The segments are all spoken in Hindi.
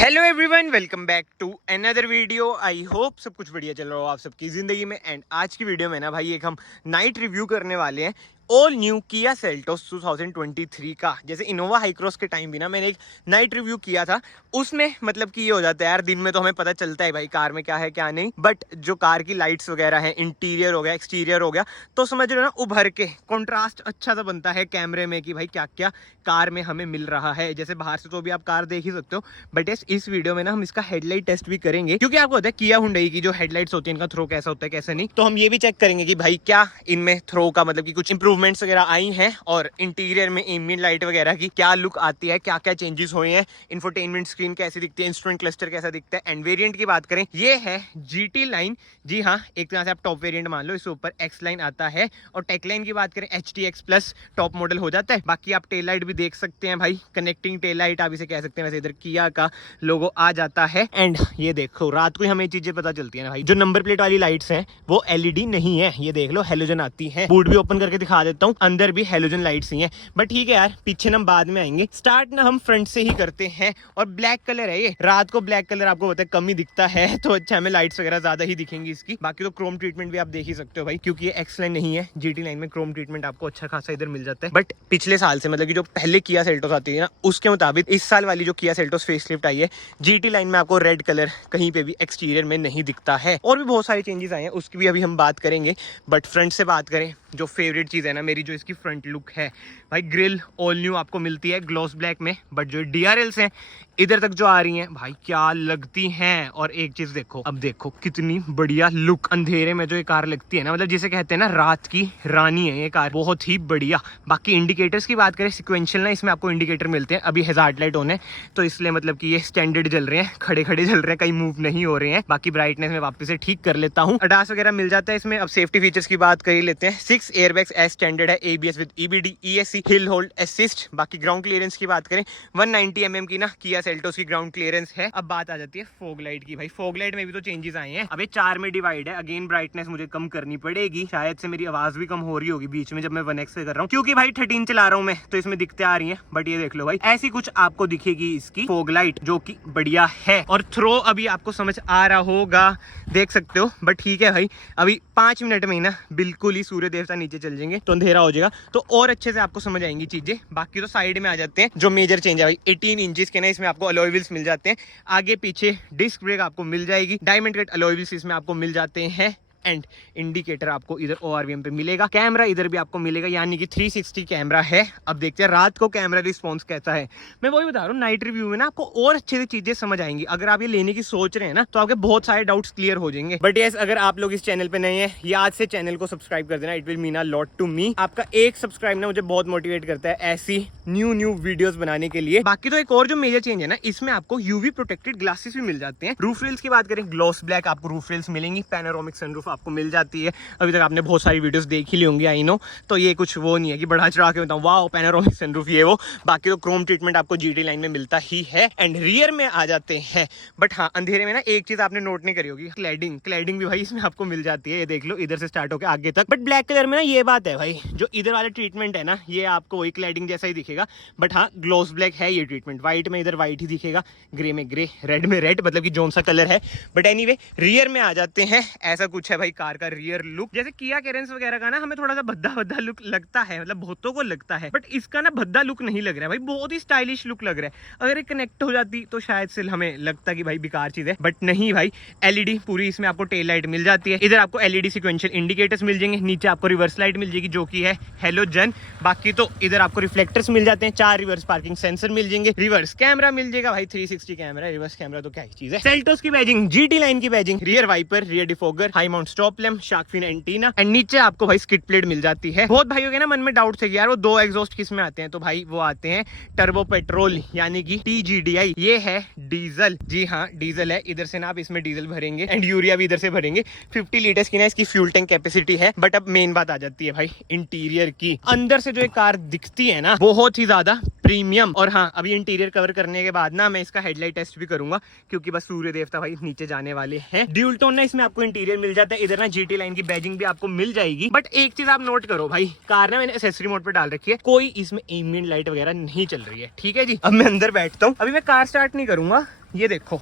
Hello everyone, welcome back to another video. I hope सब कुछ बढ़िया चल रहा हो आप सबकी ज़िंदगी में। एंड आज की वीडियो में ना भाई एक हम नाइट रिव्यू करने वाले हैं ऑल न्यू किया सेल्टोस 2023 का। जैसे इनोवा हाई क्रॉस के टाइम भी ना मैंने एक नाइट रिव्यू किया था, उसमें मतलब कि ये हो जाता है यार, दिन में तो हमें पता चलता है भाई कार में क्या है क्या नहीं, बट जो कार की लाइट्स वगैरह हैं, इंटीरियर हो गया, एक्सटीरियर हो गया, तो समझ रहे हो ना, उभर के कॉन्ट्रास्ट अच्छा सा बनता है कैमरे में कि भाई क्या क्या कार में हमें मिल रहा है। जैसे बाहर से तो भी आप कार देख ही सकते हो, बट इस वीडियो में ना हम इसका हेडलाइट टेस्ट भी करेंगे, क्योंकि आपको पता है किया हुंडई की जो हेडलाइट्स होती है इनका थ्रो कैसा होता है कैसा नहीं। तो हम ये भी चेक करेंगे कि भाई क्या इनमें थ्रो का मतलब कि कुछ इंप्रूवमेंट्स वगैरह आई हैं, और इंटीरियर में एम्बिएंट लाइट वगैरह की क्या लुक आती है, क्या क्या चेंजेस हुए हैं, इंफोटेनमेंट स्क्रीन कैसी दिखती है, इंस्ट्रूमेंट क्लस्टर कैसा दिखता है। एंड वेरिएंट की बात करें, ये है GT लाइन। जी हाँ, एक तरह से आप टॉप वेरिएंट मान लो, इसके ऊपर X लाइन आता है। और टेक लाइन की बात करें, HTX प्लस टॉप मॉडल हो जाता है। बाकी आप टेल लाइट भी देख सकते हैं भाई, कनेक्टिंग टेल लाइट आप इसे कह सकते हैं। वैसे इधर किया का लोगो आ जाता है। एंड ये देखो, रात को ही हमें चीजें पता चलती है ना भाई, जो नंबर प्लेट वाली लाइट्स हैं वो LED नहीं है, ये देख लो हेलोजन आती है। बूट भी ओपन करके दिखा देता हूँ, अंदर भी हेलोजन लाइट्स ही हैं। बट ठीक है यार, पीछे ना बाद में आएंगे। स्टार्ट ना हम फ्रंट से ही करते हैं। और ब्लैक कलर है ये, रात को ब्लैक कलर आपको पता है कम ही दिखता है, तो अच्छा हमें लाइट्स वगैरह ज्यादा ही दिखेंगी इसकी। बाकी तो क्रोम ट्रीटमेंट भी आप देख ही सकते हो भाई, क्योंकि ये X लाइन नहीं है, GT लाइन में क्रोम ट्रीटमेंट आपको अच्छा खासा इधर मिल जाता है। बट पिछले साल से मतलब कि जो पहले किया सेल्टोस आती है ना, उसके मुताबिक इस साल वाली जो किया सेल्टोस फेसलिफ्ट आई है GT लाइन में, आपको रेड कलर कहीं पे भी एक्सटीरियर में नहीं दिखता है। और भी बहुत सारी चेंजेस आए हैं, उसकी भी अभी हम बात करेंगे। बट फ्रंट से बात करें, जो फेवरेट चीज़ है ना मेरी, जो इसकी फ्रंट लुक है भाई, ग्रिल ऑल न्यू आपको मिलती है ग्लॉस ब्लैक में। बट जो DRLs हैं इधर तक जो आ रही हैं भाई, क्या लगती हैं। और एक चीज देखो, अब देखो कितनी बढ़िया लुक अंधेरे में जो ये कार लगती है ना, मतलब जिसे कहते हैं ना रात की रानी है ये कार, बहुत ही बढ़िया। बाकी इंडिकेटर्स की बात करें, सिक्वेंशियल ना इसमें आपको इंडिकेटर मिलते हैं। अभी हैजार्ड लाइट ऑन है, तो इसलिए मतलब कि ये स्टैंडर्ड जल रहे हैं, खड़े खड़े जल रहे हैं, कहीं मूव नहीं हो रहे हैं। बाकी ब्राइटनेस में वापस से ठीक कर लेता हूँ। ADAS वगैरह मिल जाता है इसमें। अब सेफ्टी फीचर्स की बात कर ही लेते हैं। 6 एयरबैग्स एज स्टैंडर्ड है, ABS with EBD, ESC, hill hold assist. बाकी ग्राउंड क्लियरेंस की बात करें, 190 mm की ना किया सेल्टोस की ग्राउंड क्लियरेंस है। अब बात आ जाती है फॉग लाइट की। भाई फॉग लाइट में भी तो चेंजेस आए हैं। अब ये 4 में डिवाइड है। अगेन ब्राइटनेस मुझे कम करनी पड़ेगी, शायद से मेरी आवाज भी कम हो रही होगी बीच में जब मैं 1x पे कर रहा हूँ, क्योंकि भाई 13 चला रहा हूँ मैं, तो इसमें दिखते आ रही है। बट ये देख लो भाई, ऐसी कुछ आपको दिखेगी इसकी फॉग लाइट, जो कि बढ़िया है। और थ्रो अभी आपको समझ आ रहा होगा, देख सकते हो। बट ठीक है भाई, अभी 5 मिनट में ही ना बिल्कुल ही सूर्य देवता नीचे चल जाएंगे, तो अंधेरा हो जाएगा, तो और अच्छे से आपको समझ आएंगी चीजें। बाकी तो साइड में आ जाते हैं। जो मेजर चेंज है भाई, 18 इंचेस के ना इसमें आपको अलॉय व्हील्स मिल जाते हैं। आगे पीछे डिस्क ब्रेक आपको मिल जाएगी। डायमंड कट अलॉय व्हील्स इसमें आपको मिल जाते हैं। एंड इंडिकेटर आपको इधर ORVM पे मिलेगा। कैमरा इधर भी आपको मिलेगा, यानी कि 360 कैमरा है। अब देखते हैं रात को कैमरा रिस्पॉन्स कैसा है। मैं वही बता रहा हूँ, नाइट रिव्यू में ना आपको और अच्छे से चीजें समझ आएंगी। अगर आप ये लेने की सोच रहे हैं ना, तो आपके बहुत सारे डाउट्स क्लियर हो जाएंगे। बट यस, अगर आप लोग इस चैनल पे नए हैं, याद से चैनल को सब्सक्राइब कर देना, it will mean a lot to me. आपका एक सब्सक्राइब ना मुझे बहुत मोटिवेट करता है ऐसी न्यू वीडियोस बनाने के लिए। बाकी तो एक और जो मेजर चेंज है ना, इसमें आपको UV प्रोटेक्टेड ग्लासेस भी मिल जाते हैं। रूफ रेल्स की बात करें, ग्लॉस ब्लैक आपको रूफ रेल्स मिलेंगी। पैनोरामिक सनरूफ आपको मिल जाती है। अभी तक आपने बहुत सारी वीडियोस देख ही ली होंगी, आई नो, तो ये कुछ वो नहीं है कि बढ़ा चढ़ा के बताऊं वाह पैनोरामिक सनरूफ ये वो। बाकी तो क्रोम ट्रीटमेंट आपको GT लाइन में मिलता ही है। एंड रियर में आ जाते हैं। बट हाँ, अंधेरे में ना एक चीज आपने नोट नहीं करी होगी, क्लैडिंग भी भाई इसमें आपको मिल जाती है। ये देख लो, इधर से स्टार्ट होकर आगे तक। बट ब्लैक कलर में ना ये बात है भाई, जो इधर वाला ट्रीटमेंट है ना, ये आपको वही क्लैडिंग जैसा ही दिखेगा। बट हाँ, ग्लॉस ब्लैक है ये ट्रीटमेंट। व्हाइट में इधर व्हाइट ही दिखेगा, ग्रे में ग्रे, रेड में रेड, मतलब कि जोन सा कलर है। बट एनीवे, रियर में आ जाते हैं। ऐसा कुछ है भाई कार का रियर लुक। जैसे किया कैरेंस वगैरह का ना हमें थोड़ा सा भद्दा लुक लगता है, मतलब बहुतों को लगता है, बट इसका ना भद्दा लुक नहीं लग रहा है भाई, बहुत ही स्टाइलिश लुक लग रहा है। अगर ये कनेक्ट हो जाती तो शायद से हमें लगता कि भाई बेकार चीज है, बट नहीं भाई। LED पूरी इसमें आपको टेल लाइट मिल जाती है। इधर आपको LED सिक्वेंशियल इंडिकेटर्स मिल जाएंगे। नीचे आपको रिवर्स लाइट मिल जाएगी, जो कि है हेलोजन। बाकी तो इधर आपको रिफ्लेक्टर्स मिल जाते हैं। 4 रिवर्स पार्किंग सेंसर मिल जाएंगे। रिवर्स कैमरा मिल जाएगा भाई, 360 कैमरा। रिवर्स कैमरा तो क्या ही चीज है। सेल्टोस की बैजिंग, GT लाइन की badging, rear wiper, rear defogger, high mount stop lamp, shark fin antenna. And नीचे आपको भाई स्किड प्लेट मिल जाती है। बहुत भाइयों के ना मन में डाउट थे कि यार वो 2 एग्जॉस्ट किस में आते हैं, तो भाई वो आते हैं टर्बो पेट्रोल, यानी कि TGDI। ये है डीजल, जी हाँ डीजल है। इधर से ना आप इसमें डीजल भरेंगे एंड यूरिया भी इधर से भरेंगे। 50 लीटर्स की ना इसकी फ्यूल टैंक कैपेसिटी है। बट अब मेन बात आ जाती है भाई इंटीरियर की। अंदर से जो एक कार दिखती है ना, बहुत ही ज्यादा प्रीमियम। और हाँ, अभी इंटीरियर कवर करने के बाद ना मैं इसका हेडलाइट टेस्ट भी करूंगा, क्योंकि बस सूर्य देवता भाई नीचे जाने वाले हैं। ड्यूल टोन ना इसमें आपको इंटीरियर मिल जाता है, इधर ना जीटी लाइन की बैजिंग भी आपको मिल जाएगी। बट एक चीज आप नोट करो भाई, कार ना मैंने एक्सेसरी मोड पे डाल रखी है, कोई इसमें एम्बिएंट लाइट वगैरह नहीं चल रही है, ठीक है जी। अब मैं अंदर बैठता हूँ, अभी मैं कार स्टार्ट नहीं करूंगा, ये देखो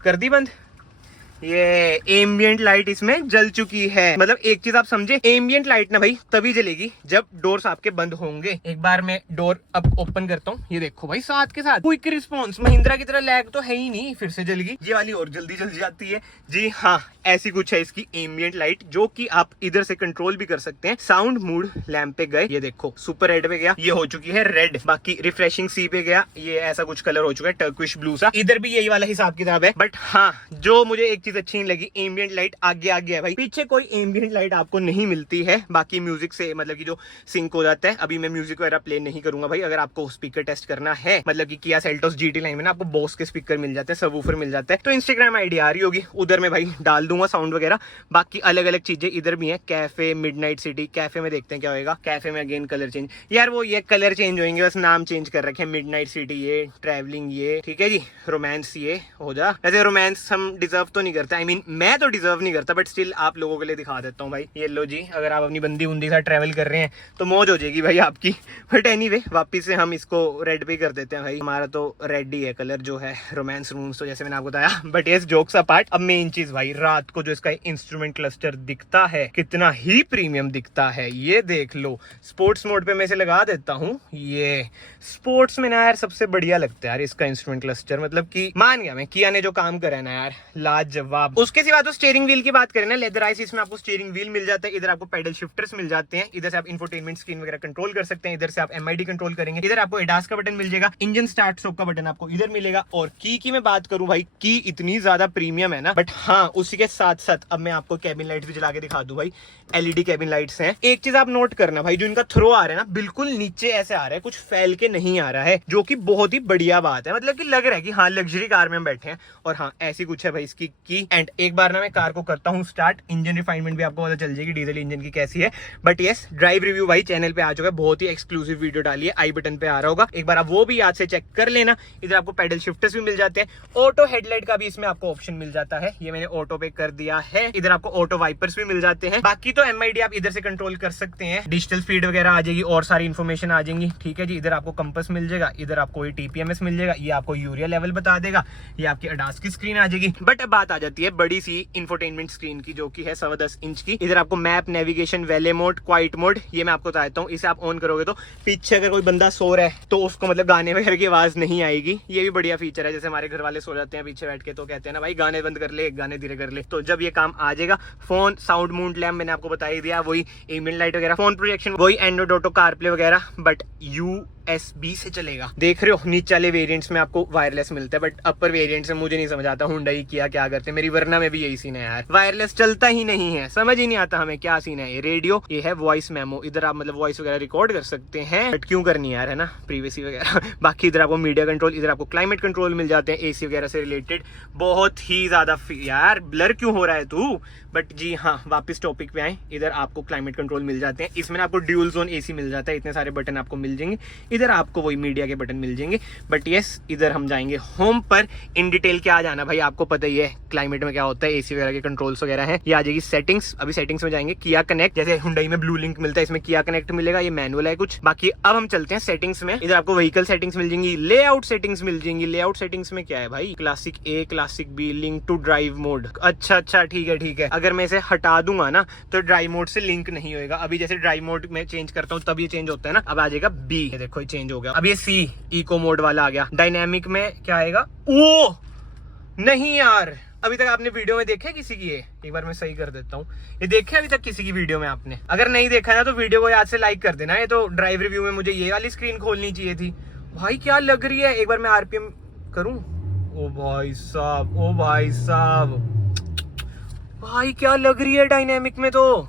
कर दी बंद। ये एम्बिएंट लाइट इसमें जल चुकी है। मतलब एक चीज आप समझे, एम्बिएंट लाइट ना भाई तभी जलेगी जब डोर्स आपके बंद होंगे। एक बार मैं डोर अब ओपन करता हूँ, ये देखो भाई साथ के साथ क्विक रिस्पॉन्स, महिंद्रा की तरह लैग तो है ही नहीं, फिर से जल गई। ये वाली और जल्दी जल जाती है जी हाँ। ऐसी कुछ है इसकी एम्बिएंट लाइट, जो कि आप इधर से कंट्रोल भी कर सकते हैं। साउंड मूड लैम्प पे गए, ये देखो सुपर रेड पे गया, ये हो चुकी है रेड। बाकी रिफ्रेशिंग सी पे गया, ये ऐसा कुछ कलर हो चुका है टर्किश ब्लू सा। इधर भी यही वाला हिसाब किताब है। बट हाँ, जो मुझे एक चीज अच्छी नहीं लगी, एम्बिएंट लाइट आगे आगे है भाई, पीछे कोई एम्बिएंट लाइट आपको नहीं मिलती है। बाकी म्यूजिक से मतलब कि जो सिंक हो जाता है। अभी मैं म्यूजिक वगैरह प्ले नहीं करूंगा भाई। अगर आपको स्पीकर टेस्ट करना है, मतलब कि किया सेल्टोस जीटी लाइन में ना आपको बोस के स्पीकर मिल जाते हैं, सबवूफर मिल जाता है, तो इंस्टाग्राम आईडी आ रही होगी, उधर में भाई डाल दूंगा साउंड वगैरह। बाकी अलग अलग चीजें इधर भी है। कैफे मिडनाइट सिटी, कैफे में देखते हैं क्या होगा। कैफे में अगेन कलर चेंज, यार वो ये कलर चेंज होंगे, बस नाम चेंज कर रखे हैं। मिडनाइट सिटी ये, ट्रैवलिंग ये, ठीक है जी। रोमांस ये हो जा। वैसे रोमांस हम डिजर्व तो नहीं करते, आई मीन मैं तो डिजर्व नहीं करता, बट स्टिल आप लोगों के लिए दिखा देता हूँ भाई। ये लो जी, अगर आप अपनी बंदी बुंदी के साथ ट्रैवल कर रहे हैं तो मौज हो जाएगी भाई आपकी। बट एनीवे, वापिस से हम इसको रेड पे कर देते हैं भाई। हमारा तो रेड ही है कलर जो है, रोमांस रूम्स तो जैसे मैंने आपको बताया। बट ये जोक्स अपार्ट, अब मेन चीज भाई, रात को जो इसका इंस्ट्रूमेंट क्लस्टर दिखता है कितना ही प्रीमियम दिखता है, ये देख लो। स्पोर्ट्स मोड पे मैं इसे लगा देता हूँ। ये स्पोर्ट्स में ना यार सबसे बढ़िया लगता है यार इसका इंस्ट्रूमेंट क्लस्टर, मतलब कि मान गया मैं, किया ने जो काम करा है ना यार, लाजवाब। उसके सिवा तो स्टीयरिंग व्हील की बात करें ना, लेदराइज इसमें आपको स्टीयरिंग व्हील मिल जाता है। इधर आपको पेडल शिफ्टर्स मिल जाते हैं, इधर से आप इंफोटेनमेंट स्क्रीन वगैरह कंट्रोल कर सकते हैं, इधर से आप एमआईडी कंट्रोल करेंगे। इधर आपको एडास का बटन मिल जाएगा, इंजन स्टार्ट स्टॉप का बटन आपको इधर मिलेगा। और की मैं बात करूं भाई, की इतनी ज्यादा प्रीमियम है ना। बट हाँ, उसी के साथ साथ अब मैं आपको कैबिन लाइट्स भी जला के दिखा दूं भाई। एलईडी कैबिन लाइट्स हैं। एक चीज आप नोट करना भाई, जो इनका थ्रो आ रहा है ना, बिल्कुल नीचे ऐसे आ रहा है, कुछ फैल के नहीं आ रहा है, जो कि बहुत ही बढ़िया बात है। मतलब कि लग रहा है कि हाँ लग्जरी कार में हम बैठे हैं। और हाँ, ऐसी कुछ है भाई इसकी की। एंड एक बार ना मैं कार को करता हूँ स्टार्ट, इंजन रिफाइनमेंट भी आपको पता चल जाएगी डीजल इंजन की कैसी है। बट यस, ड्राइव रिव्यू भाई चैनल पे आ चुका है, बहुत ही एक्सक्लूसिव वीडियो डाली है, आई बटन पे आ रहा होगा, एक बार आप वो भी याद से चेक कर लेना। इधर आपको पेडल शिफ्टर्स भी मिल जाते हैं, ऑटो हेडलाइट का भी इसमें आपको ऑप्शन मिल जाता है, ये मैंने ऑटो पे कर दिया है। इधर आपको ऑटो वाइपर्स भी मिल जाते हैं। बाकी तो एमआईडी आप इधर से कंट्रोल कर सकते हैं, डिजिटल स्पीड वगैरह आ जाएगी और सारी इन्फॉर्मेशन आ जाएंगी, ठीक है जी। इधर आपको कंपास मिल जाएगा, इधर आपको टीपीएमएस मिल जाएगा, ये आपको यूरिया लेवल बता देगा, ये आपकी अडास की स्क्रीन आ जाएगी। बट अब बात आ जाती है बड़ी सी इंफोटेनमेंट स्क्रीन की, जो की है 10.25 इंच की। इधर आपको मैप, नेविगेशन, वेले मोड, क्वाइट मोड, ये मैं आपको बताता हूँ। इसे आप ऑन करोगे तो पीछे अगर कोई बंदा सो रहा है तो उसको मतलब गाने वगैरह की आवाज नहीं आएगी, ये भी बढ़िया फीचर है। जैसे हमारे घर वाले सो जाते हैं पीछे बैठ के, तो कहते हैं ना भाई गाने बंद कर ले, गाने धीरे कर ले, तो जब ये काम आ जाएगा। फोन साउंड मूड लैम्प मैंने आपको बता ही दिया, वही एम्बिएंट लाइट वगैरह, फोन प्रोजेक्शन वही, एंड्रॉइड ऑटो, कारप्ले वगैरह, बट USB से चलेगा। देख रहे हो नीचे वाले वेरिएंट्स में आपको वायरलेस मिलता है, बट अपर वेरिएंट्स में मुझे नहीं समझ आता हुंडई किया क्या करते हैं। मेरी वरना में भी यही सीन है यार, वायरलेस चलता ही नहीं है, समझ ही नहीं आता हमें क्या सीन है। ये रेडियो, ये है वॉइस मेमो, इधर आप मतलब वॉइस वगैरह रिकॉर्ड कर सकते हैं, बट क्यों करनी यार, है ना, प्रीवेसी वगैरह। बाकी इधर आपको मीडिया कंट्रोल, इधर आपको क्लाइमेट कंट्रोल मिल जाते हैं, एसी वगैरह से रिलेटेड। बहुत ही ज्यादा यार ब्लर क्यों हो रहा है तू, बट जी हाँ, वापस टॉपिक पे आए। इधर आपको क्लाइमेट कंट्रोल मिल जाते हैं, इसमें आपको ड्यूल जोन एसी मिल जाता है, इतने सारे बटन आपको मिल जाएंगे। इधर आपको वही मीडिया के बटन मिल जाएंगे। बट यस, इधर हम जाएंगे होम पर। इन डिटेल क्या आ जाना भाई, आपको पता ही है क्लाइमेट में क्या होता है, एसी वगैरह के कंट्रोल्स वगैरह हैं। ये आ जाएगी सेटिंग्स, अभी सेटिंग्स में जाएंगे। किया कनेक्ट, जैसे हुंडई में ब्लू लिंक मिलता है, इसमें किया कनेक्ट मिलेगा, ये मैनुअल है कुछ। बाकी अब हम चलते हैं सेटिंग्स में। इधर आपको व्हीकल सेटिंग्स मिल जाएंगी, लेआउट सेटिंग्स मिल जाएंगी। लेआउट सेटिंग्स में क्या है भाई, classic A, classic B, link to drive mode. अच्छा ठीक है ठीक है, अगर मैं इसे हटा दूंगा ना तो ड्राइव मोड से लिंक नहीं होगा। अभी जैसे ड्राइव मोड में चेंज करता हूँ तब ये चेंज होता है ना, अब आ जाएगा बी, देखो ये चेंज हो गया। अब ये सी, इको मोड वाला आ गया। डायनेमिक में क्या आएगा, ओ नहीं यार, अभी तक आपने वीडियो में देखा है किसी की? ये एक बार मैं सही कर देता हूँ, ये देखे अभी तक किसी की वीडियो में आपने? अगर नहीं देखा ना तो वीडियो को याद से लाइक कर देना। ये तो ड्राइव रिव्यू में मुझे ये वाली स्क्रीन खोलनी चाहिए थी भाई, क्या लग रही है। एक बार मैं आरपीएम करूं, ओ भाई साहब, ओ भाई साहब, भाई क्या लग रही है डायनेमिक में। तो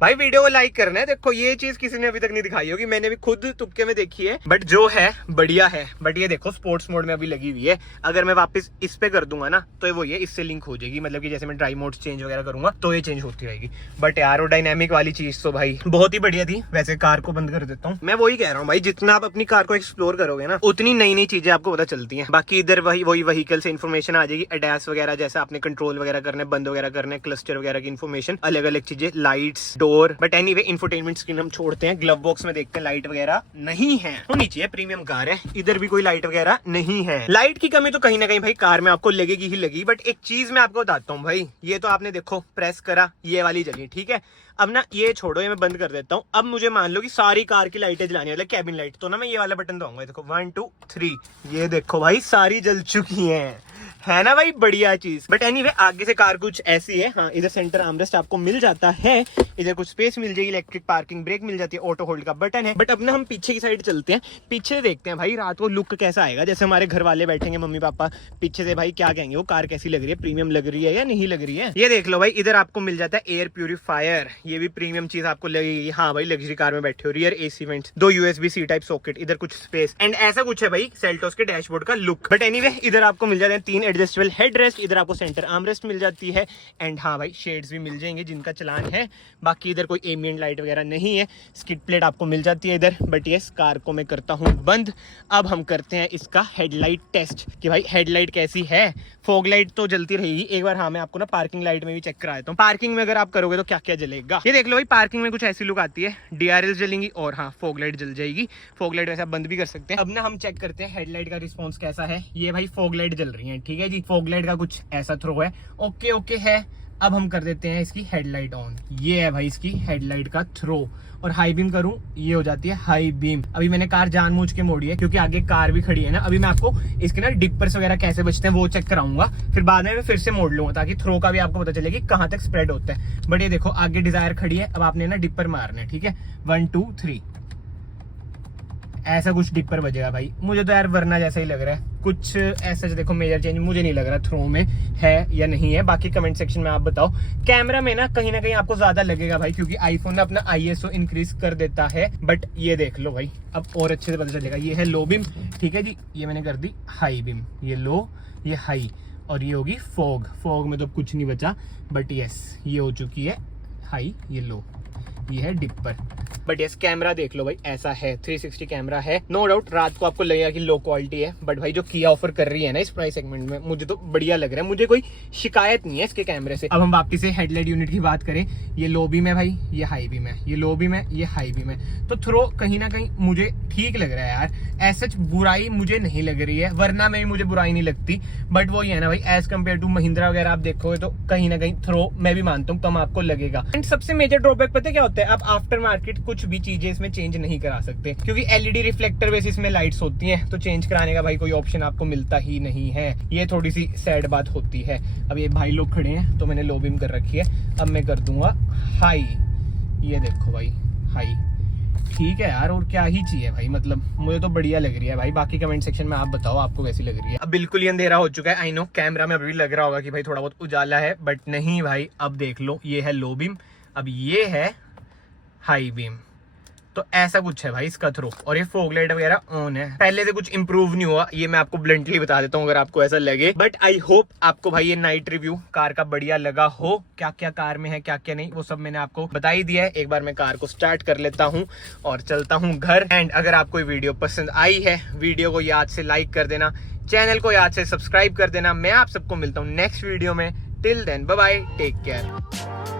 भाई वीडियो को लाइक करना है। देखो ये चीज किसी ने अभी तक नहीं दिखाई होगी, मैंने भी खुद तुक्के में देखी है, बट जो है बढ़िया है। बट ये देखो स्पोर्ट्स मोड में अभी लगी हुई है, अगर मैं वापस इस पे कर दूंगा ना तो वो ये इससे लिंक हो जाएगी, मतलब कि जैसे मैं ड्राइव मोड चेंज वगैरह करूंगा तो ये चेंज होती रहेगी। बट एरोडायनामिक वाली चीज तो भाई बहुत ही बढ़िया थी। वैसे कार को बंद कर देता हूँ। मैं वही कह रहा हूँ भाई, जितना आप अपनी कार को एक्सप्लोर करोगे ना उतनी नई नई चीजें आपको पता चलती है। बाकी इधर वही व्हीकल से इन्फॉर्मेशन आ जाएगी, एडैस वगैरह, जैसे आपने कंट्रोल वगैरह करने, बंद वगैरह करने, क्लस्टर वगैरह की इन्फॉर्मेशन, अलग अलग चीजें, lights, door. But anyway infotainment screen हम छोड़ते हैं। ग्लव बॉक्स में देखते हैं, लाइट वगैरह नहीं है, होनी चाहिए, प्रीमियम कार है। इधर भी कोई लाइट वगैरह नहीं है। लाइट की कमी तो कहीं ना कहीं भाई कार में आपको लगेगी ही लगी। बट एक चीज मैं आपको बताता हूँ भाई, ये तो आपने देखो प्रेस करा, ये वाली जली, ठीक है। अब ना ये छोड़ो, ये मैं बंद कर देता हूँ। अब मुझे मान लो कि सारी कार की लाइटें जलानी है, मतलब कैबिन लाइट, तो ना मैं ये वाला बटन दबाऊंगा। देखो 1 2 3, ये देखो भाई सारी जल चुकी हैं, है ना भाई, बढ़िया चीज। बट एनीवे आगे से कार कुछ ऐसी है। हाँ, इधर सेंटर आर्मरेस्ट आपको मिल जाता है, इधर कुछ स्पेस मिल जाएगी, इलेक्ट्रिक पार्किंग ब्रेक मिल जाती है, ऑटो होल्ड का बटन है। बट अब ना हम पीछे की साइड चलते हैं, पीछे देखते हैं भाई रात को लुक कैसा आएगा। जैसे हमारे घर वाले बैठेंगे, मम्मी पापा, पीछे से भाई क्या कहेंगे, वो कार कैसी लग रही है, प्रीमियम लग रही है या नहीं लग रही है। ये देख लो भाई, इधर आपको मिल जाता है एयर प्यूरिफायर, ये भी प्रीमियम चीज आपको लगेगी। हाँ भाई, लग्जरी कार में बैठे हो। Rear AC vents, 2 USB-C type socket, इधर कुछ स्पेस, एंड ऐसा कुछ है भाई सेल्टोस के डैशबोर्ड का लुक। बट एनीवे इधर आपको मिल जाते हैं 3 एडजस्टेबल हेडरेस्ट, इधर आपको सेंटर आर्मरेस्ट मिल जाती है, एंड हाँ भाई शेड्स भी मिल जाएंगे जिनका चलान है। बाकी इधर कोई एम्बिएंट लाइट वगैरह नहीं है। स्किड प्लेट आपको मिल जाती है इधर। बट ये कार को मैं करता हूँ बंद। अब हम करते हैं इसका हेडलाइट टेस्ट कि भाई हेडलाइट कैसी है। फॉग लाइट तो जलती रहेगी एक बार। हाँ, मैं आपको ना पार्किंग लाइट में भी चेक करा देता हूँ, पार्किंग में अगर आप करोगे तो क्या क्या जलेगा। ये देख लो भाई, पार्किंग में कुछ ऐसी लुक आती है, DRL जलेंगी और हाँ फॉग लाइट जल जाएगी। फॉग लाइट वैसे आप बंद भी कर सकते हैं। अब ना हम चेक करते हैं हेडलाइट का रिस्पॉन्स कैसा है। ये भाई फॉग लाइट जल रही है, ठीक है जी, फॉग लाइट का कुछ ऐसा थ्रो है, ओके ओके है। अब हम कर देते हैं इसकी हेडलाइट ऑन, ये है भाई इसकी हेडलाइट का थ्रो। और हाई बीम करूं, ये हो जाती है हाई बीम। अभी मैंने कार जानबूझ के मोड़ी है क्योंकि आगे कार भी खड़ी है ना। अभी मैं आपको इसके ना डिपर्स वगैरह कैसे बचते हैं वो चेक कराऊंगा, फिर बाद में मैं फिर से मोड़ लूंगा ताकि थ्रो का भी आपको पता चले कि कहां तक स्प्रेड होता है। बट ये देखो आगे डिजायर खड़ी है, अब आपने ना डिपर मारना है, ठीक है। 1 2 3, ऐसा कुछ डिपर बजेगा भाई। मुझे तो यार वरना जैसा ही लग रहा है, कुछ ऐसा देखो मेजर चेंज मुझे नहीं लग रहा थ्रो में है या नहीं है। बाकी कमेंट सेक्शन में आप बताओ। कैमरा में ना कहीं आपको ज्यादा लगेगा भाई, क्योंकि आईफोन ने अपना ISO इंक्रीज कर देता है। बट ये देख लो भाई, अब और अच्छे से पता चलेगा। ये है लो बीम, ठीक है जी, ये मैंने कर दी हाई बीम, ये लो, ये हाई, और ये होगी फॉग। फॉग में तो कुछ नहीं बचा, बट यस ये हो चुकी है हाई, ये लो, ये है डिपर। बट यस कैमरा देख लो भाई, ऐसा है 360 कैमरा है। नो डाउट रात को आपको लगेगा कि लो क्वालिटी है, बट भाई जो किया ऑफर कर रही है ना इस प्राइस सेगमेंट में, मुझे तो बढ़िया लग रहा है। मुझे कोई शिकायत नहीं है इसके कैमरे से। अब हम वापस से हेडलाइट यूनिट की बात करें, ये लो बीम है भाई, ये हाई बीम है, ये लो बीम है, ये हाई बीम है। तो थ्रो कहीं ना कहीं मुझे ठीक लग रहा है यार, ऐसा बुराई मुझे नहीं लग रही है, वरना में भी मुझे बुराई नहीं लगती। बट वो ये है ना भाई, एज कम्पेयर टू महिंद्रा वगैरह आप देखोगे तो कहीं ना कहीं थ्रो मैं भी मानता हूँ कम आपको लगेगा। एंड सबसे मेजर ड्रॉबैक पता है क्या होता है, आप आफ्टर मार्केट कुछ भी चीजें इसमें चेंज नहीं करा सकते, क्योंकि LED रिफ्लेक्टर बेसिस में लाइट्स होती हैं, तो चेंज कराने का भाई कोई ऑप्शन आपको मिलता ही नहीं है। ये थोड़ी सी सैड बात होती है। अब ये भाई लोग खड़े हैं तो मैंने लो बीम कर रखी है, अब मैं कर दूंगा हाई, ये देखो भाई हाई, ठीक है यार, और क्या ही चाहिए भाई। मतलब मुझे तो बढ़िया लग रही है भाई। बाकी कमेंट सेक्शन में आप बताओ आपको कैसी लग रही है। अब बिल्कुल ही अंधेरा हो चुका है, आई नो कैमरा में अभी लग रहा होगा कि भाई थोड़ा बहुत उजाला है, बट नहीं भाई, अब देख लो, ये है लो बीम, अब ये है हाई बीम। तो ऐसा कुछ है भाई इसका थ्रो, और ये फॉग लाइट वगैरह ऑन है। पहले से कुछ इंप्रूव नहीं हुआ, ये मैं आपको ब्लंटली बता देता हूँ अगर आपको ऐसा लगे। बट आई होप आपको भाई ये नाइट रिव्यू कार का बढ़िया लगा हो। क्या क्या कार में है, क्या क्या नहीं, वो सब मैंने आपको बता ही दिया है। एक बार मैं कार को स्टार्ट कर लेता हूँ और चलता हूँ घर। एंड अगर आपको वीडियो पसंद आई है, वीडियो को याद से लाइक कर देना, चैनल को याद से सब्सक्राइब कर देना। मैं आप सबको मिलता हूँ नेक्स्ट वीडियो में। Till then bye bye, take care.